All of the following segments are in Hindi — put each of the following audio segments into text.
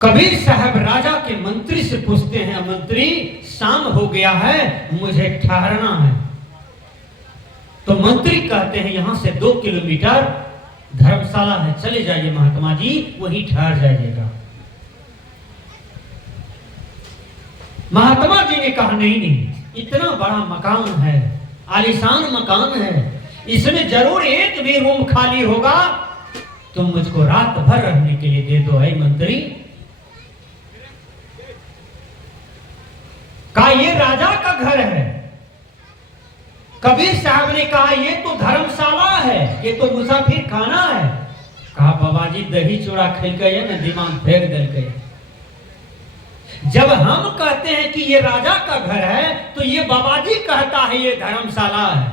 कबीर साहब राजा के मंत्री से पूछते हैं, मंत्री शाम हो गया है, मुझे ठहरना है। तो मंत्री कहते हैं यहां से 2 किलोमीटर धर्मशाला है, चले जाइए महात्मा जी, वहीं ठहर जाइएगा। महात्मा जी ने कहा नहीं नहीं, इतना बड़ा मकान है, आलीशान मकान है, इसमें जरूर एक भी रूम खाली होगा, तुम मुझको रात भर रहने के लिए दे दो। है मंत्री, कहा ये राजा का घर है। कबीर साहब ने कहा ये तो धर्मशाला है, ये तो मुसाफिर खाना है। कहा बाबा जी दही चूड़ा खेल के ना दिमाग फेंक दिल के। जब हम कहते हैं कि ये राजा का घर है, तो ये बाबा जी कहता है ये धर्मशाला है।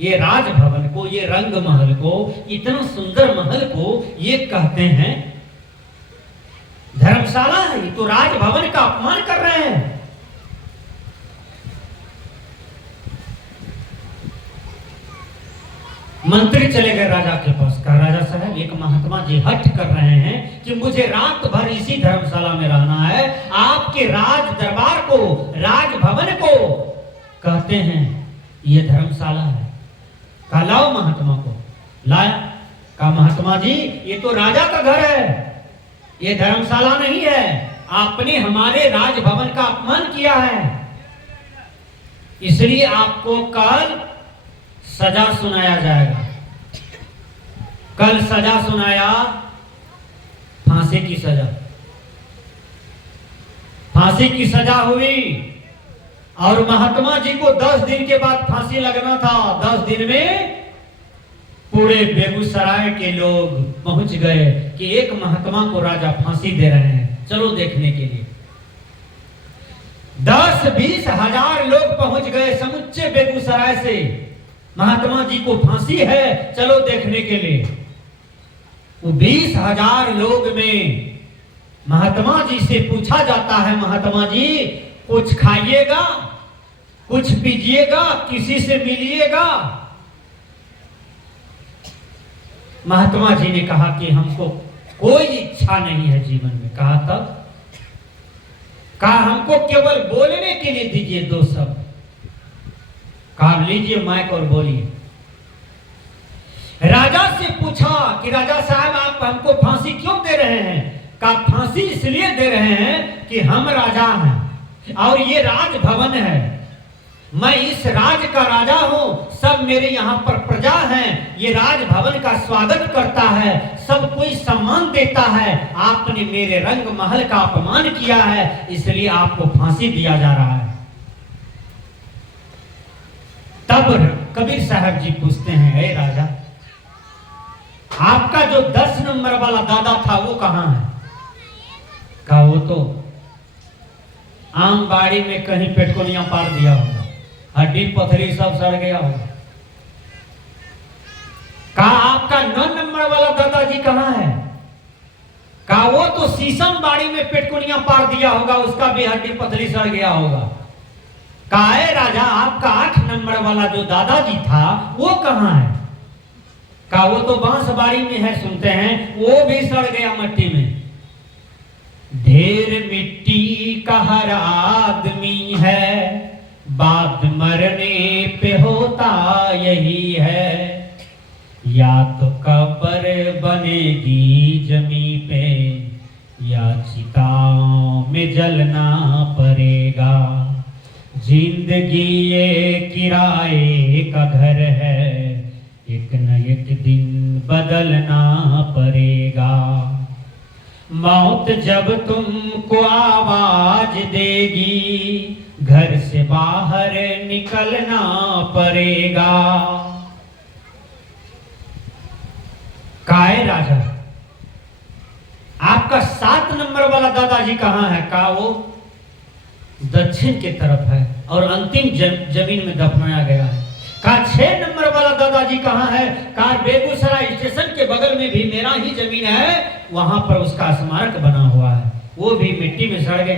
ये राजभवन को, ये रंग महल को, इतना सुंदर महल को ये कहते हैं धर्मशाला है, ये तो राजभवन का अपमान कर रहे हैं। मंत्री चले गए राजा के पास, कहा राजा साहब एक महात्मा जी हट कर रहे हैं कि मुझे रात भर इसी धर्मशाला में रहना है। आपके राज दरबार को, राजभवन को कहते हैं ये धर्मशाला है। कहा लाओ महात्मा को, लाया। कहा महात्मा जी ये तो राजा का घर है, ये धर्मशाला नहीं है, आपने हमारे राजभवन का अपमान किया है, इसलिए आपको कल सजा सुनाया जाएगा। कल सजा सुनाया, फांसी की सजा। फांसी की सजा हुई और महात्मा जी को 10 दिन के बाद फांसी लगना था। 10 दिन में पूरे बेगूसराय के लोग पहुंच गए कि एक महात्मा को राजा फांसी दे रहे हैं, चलो देखने के लिए। 10-20 हजार लोग पहुंच गए समुच्चे बेगूसराय से, महात्मा जी को फांसी है, चलो देखने के लिए। वो 20 हजार लोग में महात्मा जी से पूछा जाता है, महात्मा जी कुछ खाइएगा, कुछ पीजिएगा, किसी से मिलिएगा। महात्मा जी ने कहा कि हमको कोई इच्छा नहीं है जीवन में। कहा तब, कहा हमको केवल बोलने के लिए दीजिए 2 शब्द। कहा लीजिए माइक और बोलिए। राजा से पूछा कि राजा साहब आप हमको फांसी क्यों दे रहे हैं? कहा फांसी इसलिए दे रहे हैं कि हम राजा हैं और ये राजभवन है, मैं इस राज का राजा हूं, सब मेरे यहाँ पर प्रजा हैं, ये राजभवन का स्वागत करता है, सब कोई सम्मान देता है, आपने मेरे रंग महल का अपमान किया है, इसलिए आपको फांसी दिया जा रहा है। तब कबीर साहब जी पूछते हैं, हे राजा आपका जो 10 नंबर वाला दादा था वो कहां है? कहा वो तो आम बाड़ी में कहीं पेट्रोलियम पार दिया होगा, हड्डी पथरी सब सड़ गया होगा। कहा आपका 9 नंबर वाला दादाजी कहां है? कहा वो तो शीशम बाड़ी में पेट्रोलियम पार दिया होगा, उसका भी हड्डी पथरी सड़ गया होगा। कहा है राजा आपका 8 नंबर वाला जो दादाजी था वो कहां है? कहा वो तो बांसबाड़ी में है, सुनते हैं, वो भी सड़ गया मट्टी में। ढेर मिट्टी का हर आदमी है, बाद मरने पे होता यही है, या तो कब्र बनेगी जमी पे, या चिताओं में जलना पड़ेगा। जिंदगी ये किराए का घर है, एक न एक दिन बदलना पड़ेगा। मौत जब तुमको आवाज देगी, घर से बाहर निकलना पड़ेगा। काहे राजा आपका 7 नंबर वाला दादाजी कहां है? कहा वो दक्षिण की तरफ है और अंतिम जमीन में दफनाया गया है। कहा 6 नंबर वाला दादाजी कहां है? कहा बेगूसराय स्टेशन के बगल में भी मेरा ही जमीन है, वहां पर उसका स्मारक बना हुआ है, वो भी मिट्टी में सड़ गए।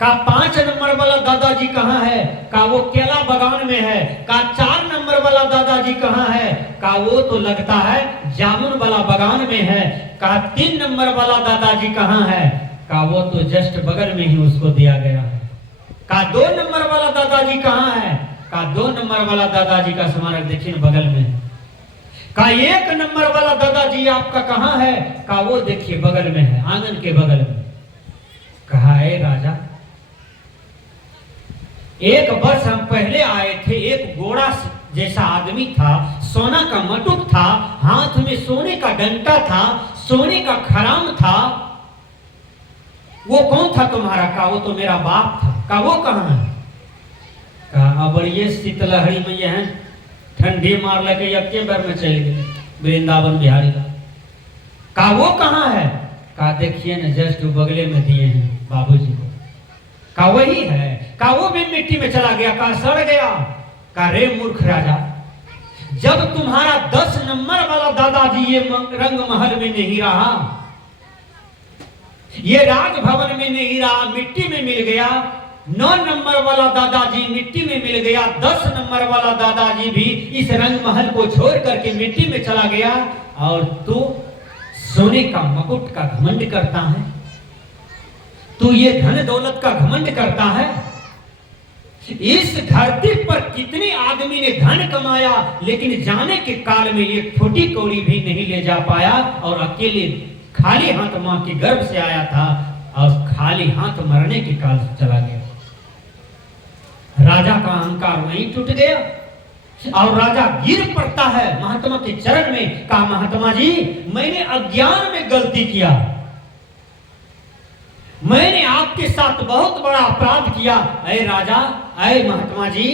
कहा 5 नंबर वाला दादाजी कहां है? कहा वो केला बागान में है। कहा 4 नंबर वाला दादाजी कहां है? कहा वो तो लगता है जामुन वाला बागान में है। कहा 3 नंबर वाला दादाजी कहां है? का वो तो जस्ट बगल में ही उसको दिया गया है। का 2 नंबर वाला दादाजी कहाँ है? का 2 नंबर वाला दादाजी का स्मारक देखिए बगल में। का 1 नंबर वाला दादाजी आपका कहाँ है? का वो देखिए बगल में है, आंगन के बगल में। कहा है राजा, 1 वर्ष हम पहले आए थे, एक घोड़ा जैसा आदमी था, सोना का मटुक था, हाथ में सोने का डंटा था, सोने का खराम था। वो कौन था तुम्हारा? का वो तो मेरा बाप था। का वो कहाँ है? कहा अब ये शीतलहरी में यह ठंडी मार लगे यके बार में चल गए वृंदावन बिहारी का। का वो कहाँ है? का देखिए न जस्ट बगले में दिए हैं बाबूजी को। का वही है? का वो भी मिट्टी में चला गया? का सड़ गया? का रे मूर्ख राजा, जब तुम्हारा 10 नंबर वाला दादाजी ये रंग महल में नहीं रहा, ये राजभवन में नहीं रहा, मिट्टी में मिल गया। 9 नंबर वाला दादाजी मिट्टी में मिल गया, 10 नंबर वाला दादाजी भी इस रंग महल को छोड़ करके मिट्टी में चला गया, और तू सोने का मुकुट का घमंड करता है, तू ये धन दौलत का घमंड करता है। इस धरती पर कितने आदमी ने धन कमाया, लेकिन जाने के काल में ये छोटी कौड़ी भी नहीं ले जा पाया, और अकेले खाली हाथ मां के गर्भ से आया था, और खाली हाथ मरने के काल से चला गया। राजा का अहंकार वहीं टूट गया, और राजा गिर पड़ता है महात्मा के चरण में। कहा महात्मा जी, मैंने अज्ञान में गलती किया, मैंने आपके साथ बहुत बड़ा अपराध किया। अरे राजा, अरे महात्मा जी,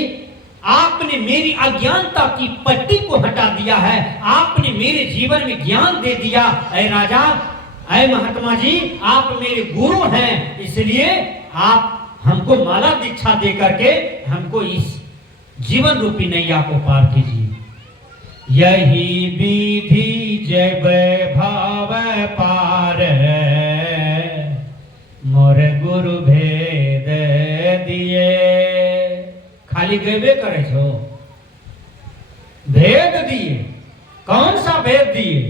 आपने मेरी अज्ञानता की पट्टी को हटा दिया है, आपने मेरे जीवन में ज्ञान दे दिया। अरे राजा, अरे महात्मा जी, आप मेरे गुरु हैं, इसलिए आप हमको माला दीक्षा दे करके हमको इस जीवन रूपी नैया को पार कीजिए। यही विधि जब भाव पार, मोर गुरु भेद दिए। खाली गए करे छो, भेद दिए। कौन सा भेद दिए?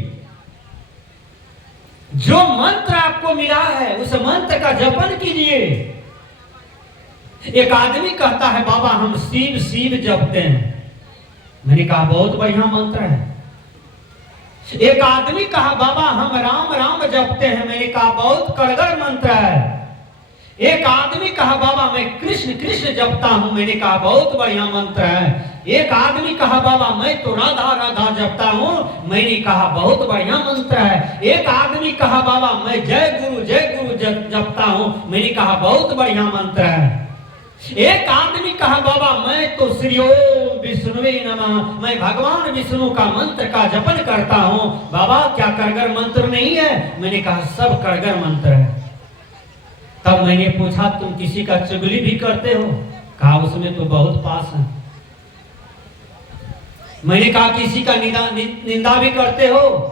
जो मंत्र आपको मिला है उस मंत्र का जपन कीजिए। एक आदमी कहता है बाबा हम शिव शिव जपते हैं। मैंने कहा बहुत बढ़िया मंत्र है। एक आदमी कहा बाबा हम राम राम जपते हैं। मैंने कहा बहुत कड़गर मंत्र है। एक आदमी कहा बाबा मैं कृष्ण कृष्ण जपता हूं। मैंने कहा बहुत बढ़िया मंत्र है। एक आदमी कहा बाबा मैं तो राधा राधा जपता हूं। मैंने कहा बहुत बढ़िया मंत्र है। एक आदमी कहा बाबा मैं जय गुरु जपता हूं। मैंने कहा बहुत बढ़िया मंत्र है। एक आदमी कहा बाबा मैं तो श्री ओम विष्णुवे नमः, मैं भगवान विष्णु का मंत्र का जपन करता हूं। बाबा क्या कड़गर मंत्र नहीं है? मैंने कहा सब कड़गर मंत्र है। तब मैंने पूछा तुम किसी का चुगली भी करते हो? कहा उसमें तो बहुत पास है। मैंने कहा किसी का निंदा भी करते हो,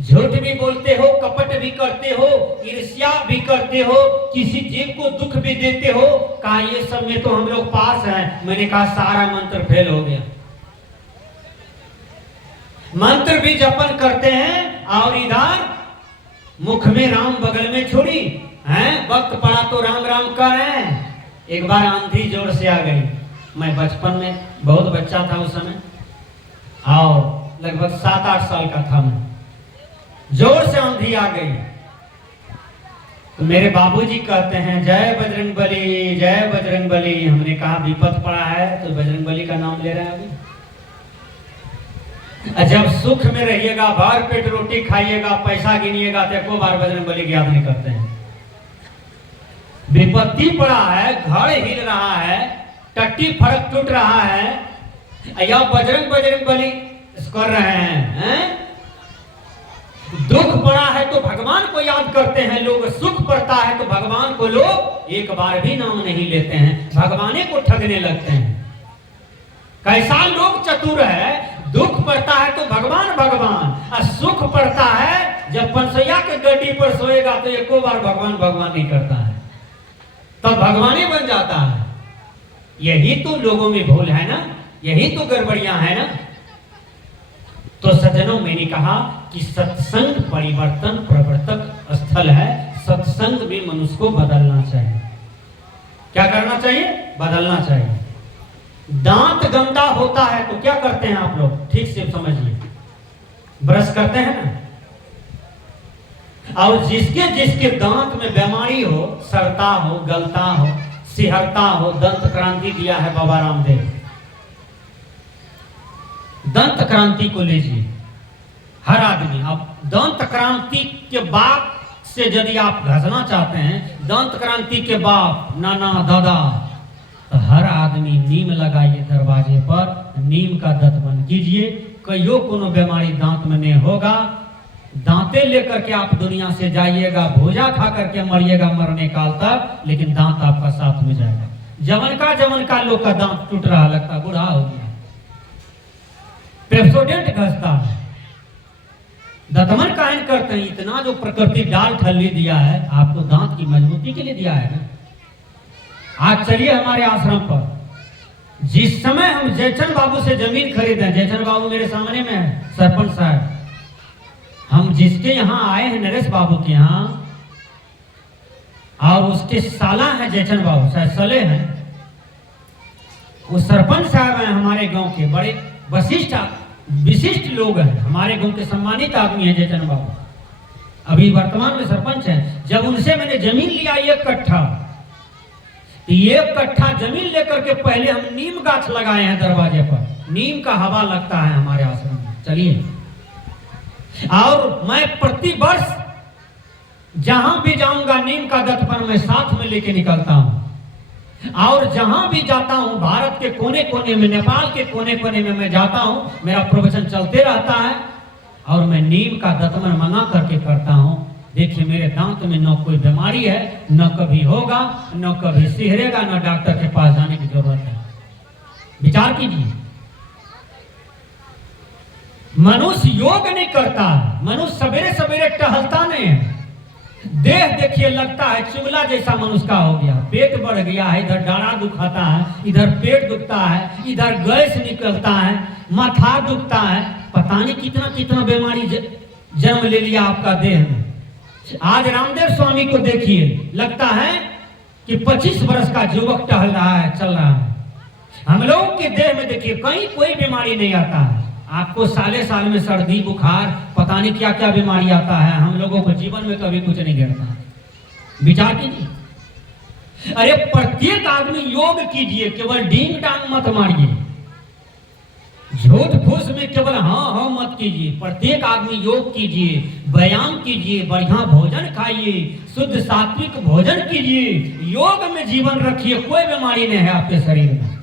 झूठ भी बोलते हो, कपट भी करते हो, ईर्ष्या भी करते हो, किसी जीव को दुख भी देते हो? कहा ये सब में तो हम लोग पास हैं। मैंने कहा सारा मंत्र फेल हो गया। मंत्र भी जपन करते हैं और इधर मुख में राम बगल में छुरी हैं, वक्त पड़ा तो राम राम कर रहे हैं। एक बार आंधी जोर से आ गई। मैं बचपन में बहुत बच्चा था उस समय, और लगभग 7-8 साल का था मैं। जोर से आंधी आ गई तो मेरे बाबूजी कहते हैं जय बजरंग बली जय बजरंग बली। हमने कहा विपत पड़ा है तो बजरंग बली का नाम ले रहे हैं अभी। जब सुख में रहिएगा, भर पेट रोटी खाइएगा, पैसा गिनिएगा, तो एको बार बजरंग बली की याद नहीं करते हैं। विपत्ति पड़ा है, घर हिल रहा है, टट्टी फड़क टूट रहा है, या बजरंग बली कर रहे हैं। दुख पड़ा है तो भगवान को याद करते हैं लोग, सुख पड़ता है तो भगवान को लोग एक बार भी नाम नहीं लेते हैं, भगवाने को ठगने लगते हैं। कैसा लोग चतुर है, दुख पड़ता है तो भगवान भगवान, और सुख पड़ता है जब पंसैया के गड्डी पर सोएगा तो एको बार भगवान भगवान नहीं करता है, तब भगवान ही बन जाता है। यही तो लोगों में भूल है ना, यही तो गड़बड़ियां है ना। तो सज्जनों, मैंने कहा कि सत्संग परिवर्तन प्रवर्तक स्थल है। सत्संग भी मनुष्य को बदलना चाहिए। क्या करना चाहिए? बदलना चाहिए। दांत गंदा होता है तो क्या करते हैं आप लोग? ठीक से समझिए, ब्रश करते हैं ना। और जिसके जिसके दांत में बीमारी हो, सड़ता हो, गलता हो, सिहरता हो, दंत क्रांति दिया है बाबा रामदेव। दंत क्रांति को लीजिए हर आदमी। अब दंत क्रांति के बाप से यदि आप घसना चाहते हैं, दंत क्रांति के बाप नाना दादा, तो हर आदमी नीम लगाइए दरवाजे पर, नीम का दंतमन कीजिए। कहियो कोनो बीमारी दांत में नहीं होगा। दांते लेकर के आप दुनिया से जाइएगा, भोजा खा करके मरिएगा मरने काल तक, लेकिन दांत आपका साथ में जाएगा। जमन का लोग का दांत टूट रहा, लगता बूढ़ा हो गया, पेप्सोडेंट घसता है। दंतमन काहे करते हैं? इतना जो प्रकृति डाल ठल्ली दिया है, आपको दांत की मजबूती के लिए दिया है ना। आज चलिए हमारे आश्रम पर, जिस समय हम जयचंद बाबू से जमीन खरीदे, जयचंद बाबू मेरे सामने में है, सरपंच साहब, हम जिसके यहाँ आए हैं नरेश बाबू के यहाँ, और उसके साला है जयचंद बाबू, शायद सले हैं, वो सरपंच साहब हैं हमारे गांव के, बड़े विशिष्ट लोग हैं, हमारे गांव के सम्मानित आदमी हैं जयचंद बाबू, अभी वर्तमान में सरपंच हैं। जब उनसे मैंने जमीन लिया 1 कट्ठा, 1 कट्ठा जमीन लेकर के पहले हम नीम गाछ लगाए हैं दरवाजे पर। नीम का हवा लगता है हमारे आश्रम में। चलिए, और मैं प्रति वर्ष जहां भी जाऊंगा नीम का दंतमन मैं साथ में लेके निकलता हूं, और जहां भी जाता हूं, भारत के कोने कोने में, नेपाल के कोने कोने में मैं जाता हूं, मेरा प्रवचन चलते रहता है, और मैं नीम का दंतमन मंगा करके करता हूं। देखिए, मेरे दांत में न कोई बीमारी है, न कभी होगा, न कभी सिहरेगा, न डॉक्टर के पास जाने की जरूरत है। विचार कीजिए, मनुष्य योग नहीं करता है, मनुष्य सवेरे सवेरे टहलता नहीं है। देह देखिए, लगता है चुगला जैसा मनुष्य का हो गया, पेट बढ़ गया है, इधर डाढ़ा दुखाता है, इधर पेट दुखता है, इधर गैस निकलता है, माथा दुखता है, पता नहीं कितना कितना बीमारी जन्म ले लिया आपका देह में। आज रामदेव स्वामी को देखिए, लगता है कि 25 वर्ष का युवक टहल रहा है, चल रहा है। हम लोग के देह में देखिए कहीं कोई बीमारी नहीं आता है। आपको साले साल में सर्दी बुखार पता नहीं क्या क्या बीमारी आता है, हम लोगों को जीवन में कभी कुछ नहीं गिरता। विचार कीजिए, अरे प्रत्येक आदमी योग कीजिए, केवल डींग डांग मत मारिए, झूठ फूस में केवल हाँ हाँ मत कीजिए। प्रत्येक आदमी योग कीजिए, व्यायाम कीजिए, बढ़िया भोजन खाइए, शुद्ध सात्विक भोजन कीजिए, योग में जीवन रखिए, कोई बीमारी नहीं है आपके शरीर में।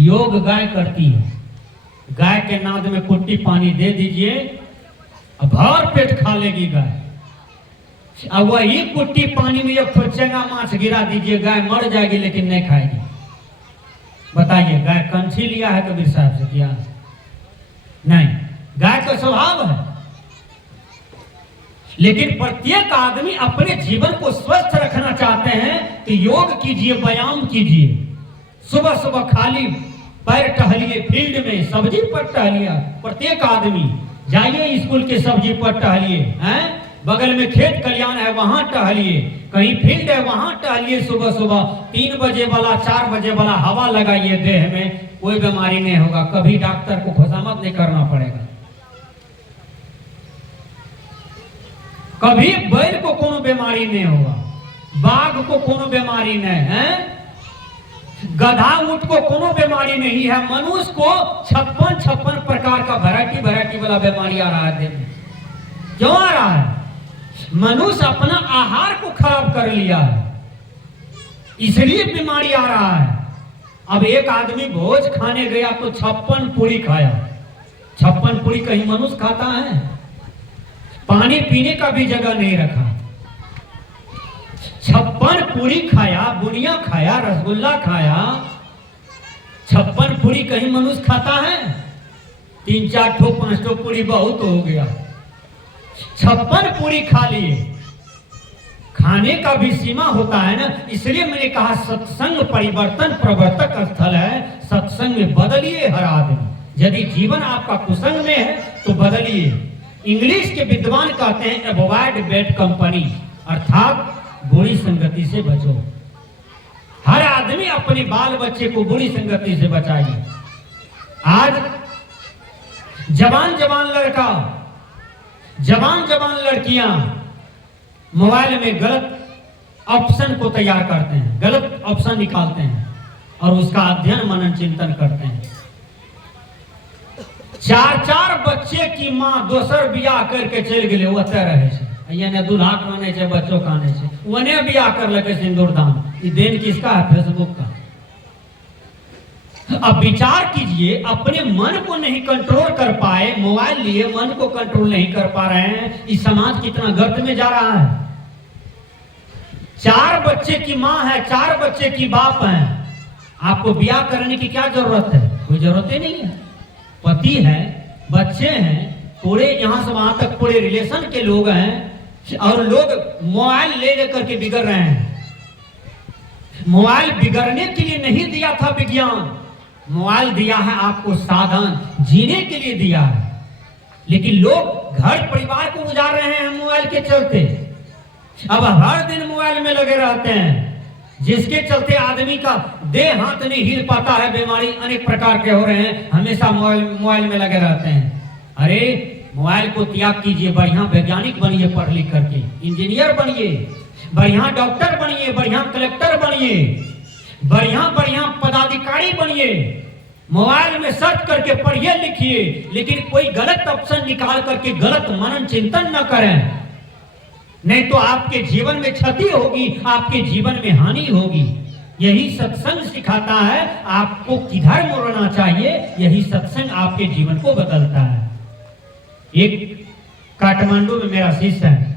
योग गाय करती है, गाय के नाद में कुट्टी पानी दे दीजिए, भर पेट खा लेगी गाय। अब वही कुट्टी पानी में एक चंगा माछ गिरा दीजिए, गाय मर जाएगी लेकिन नहीं खाएगी। बताइए, गाय कंठी लिया है कबीर साहब से किया? नहीं, गाय का स्वभाव है। लेकिन प्रत्येक आदमी अपने जीवन को स्वस्थ रखना चाहते हैं तो योग कीजिए, व्यायाम कीजिए, सुबह सुबह खाली पैर टहलिए, फील्ड में सब्जी पर टहलिए। प्रत्येक आदमी जाइए स्कूल के सब्जी पर टहलिए, हैं, बगल में खेत कल्याण है वहां टहलिए, कहीं फील्ड है वहां टहलिए, सुबह सुबह 3 बजे वाला 4 बजे वाला हवा लगाइए देह में, कोई बीमारी नहीं होगा। कभी डॉक्टर को खुशामद नहीं करना पड़ेगा, कभी बैल को कोनो बीमारी नहीं होगा, बाघ को कोनो बीमारी नहीं है, गधा ऊंट को कोनो बीमारी नहीं है। मनुष्य को 56 प्रकार का वैरायटी वाला बीमारी आ रहा है देह में। क्यों आ रहा है? मनुष्य अपना आहार को खराब कर लिया है, इसलिए बीमारी आ रहा है। अब एक आदमी भोज खाने गया तो 56 पूरी खाया। 56 पूरी कहीं मनुष्य खाता है? पानी पीने का भी जगह नहीं रखा। 56 पूरी खाया, बुनिया खाया, रसगुल्ला खाया, 56 पूरी कहीं मनुष्य खाता है? 3-4 ठो 5 ठो पूरी बहुत हो गया। 56 पूरी खा लिए। खाने का भी सीमा होता है ना, इसलिए मैंने कहा सत्संग परिवर्तन प्रवर्तक स्थल है। सत्संग में बदलिए हर आदमी। यदि जीवन आपका कुसंग में है तो बदलिए। इंग्लिश के विद्वान कहते हैं अवॉइड बैड कंपनी, अर्थात बुरी संगति से बचो। हर आदमी अपने बाल बच्चे को बुरी संगति से बचाइए। आज जवान जवान लड़का, जवान जवान लड़कियां मोबाइल में गलत ऑप्शन को तैयार करते हैं, गलत ऑप्शन निकालते हैं और उसका अध्ययन मनन चिंतन करते हैं। 4-4 बच्चे की माँ दोसर बियाह करके चल गए, ओते रहे छे, ने दूल्हा काने छे, बच्चों काने छे, वने बियाह कर लगे सिंदूरदान। ये देन किसका है? फेसबुक का। अब विचार कीजिए, अपने मन को नहीं कंट्रोल कर पाए, मोबाइल लिए मन को कंट्रोल नहीं कर पा रहे हैं, इस समाज कितना गर्त में जा रहा है। 4 बच्चे की माँ है, 4 बच्चे की बाप है, आपको ब्याह करने की क्या जरूरत है? कोई जरूरत ही नहीं है। पति है, बच्चे हैं, पूरे यहां से वहां तक पूरे रिलेशन के लोग हैं और लोग मोबाइल ले लेकर के बिगड़ रहे हैं। मोबाइल बिगड़ने के लिए नहीं दिया था विज्ञान, मोबाइल दिया है आपको साधन, जीने के लिए दिया है। लेकिन लोग घर परिवार को गुजार रहे हैं मोबाइल के चलते। अब हर दिन मोबाइल में लगे रहते हैं, जिसके चलते आदमी का देह हाथ नहीं हिल पाता है, बीमारी अनेक प्रकार के हो रहे हैं, हमेशा मोबाइल में लगे रहते हैं। अरे मोबाइल को त्याग कीजिए, बढ़िया वैज्ञानिक बनिए, पढ़ लिख करके इंजीनियर बनिए, बढ़िया डॉक्टर बनिए, बढ़िया कलेक्टर बनिए, बढ़िया बढ़िया पदाधिकारी बनिए। मोबाइल में सर्च करके पढ़िए लिखिए, लेकिन कोई गलत ऑप्शन निकाल करके गलत मनन चिंतन न करें, नहीं तो आपके जीवन में क्षति होगी, आपके जीवन में हानि होगी। यही सत्संग सिखाता है आपको किधर मुड़ना चाहिए, यही सत्संग आपके जीवन को बदलता है। एक काठमांडू में मेरा शिष्य है,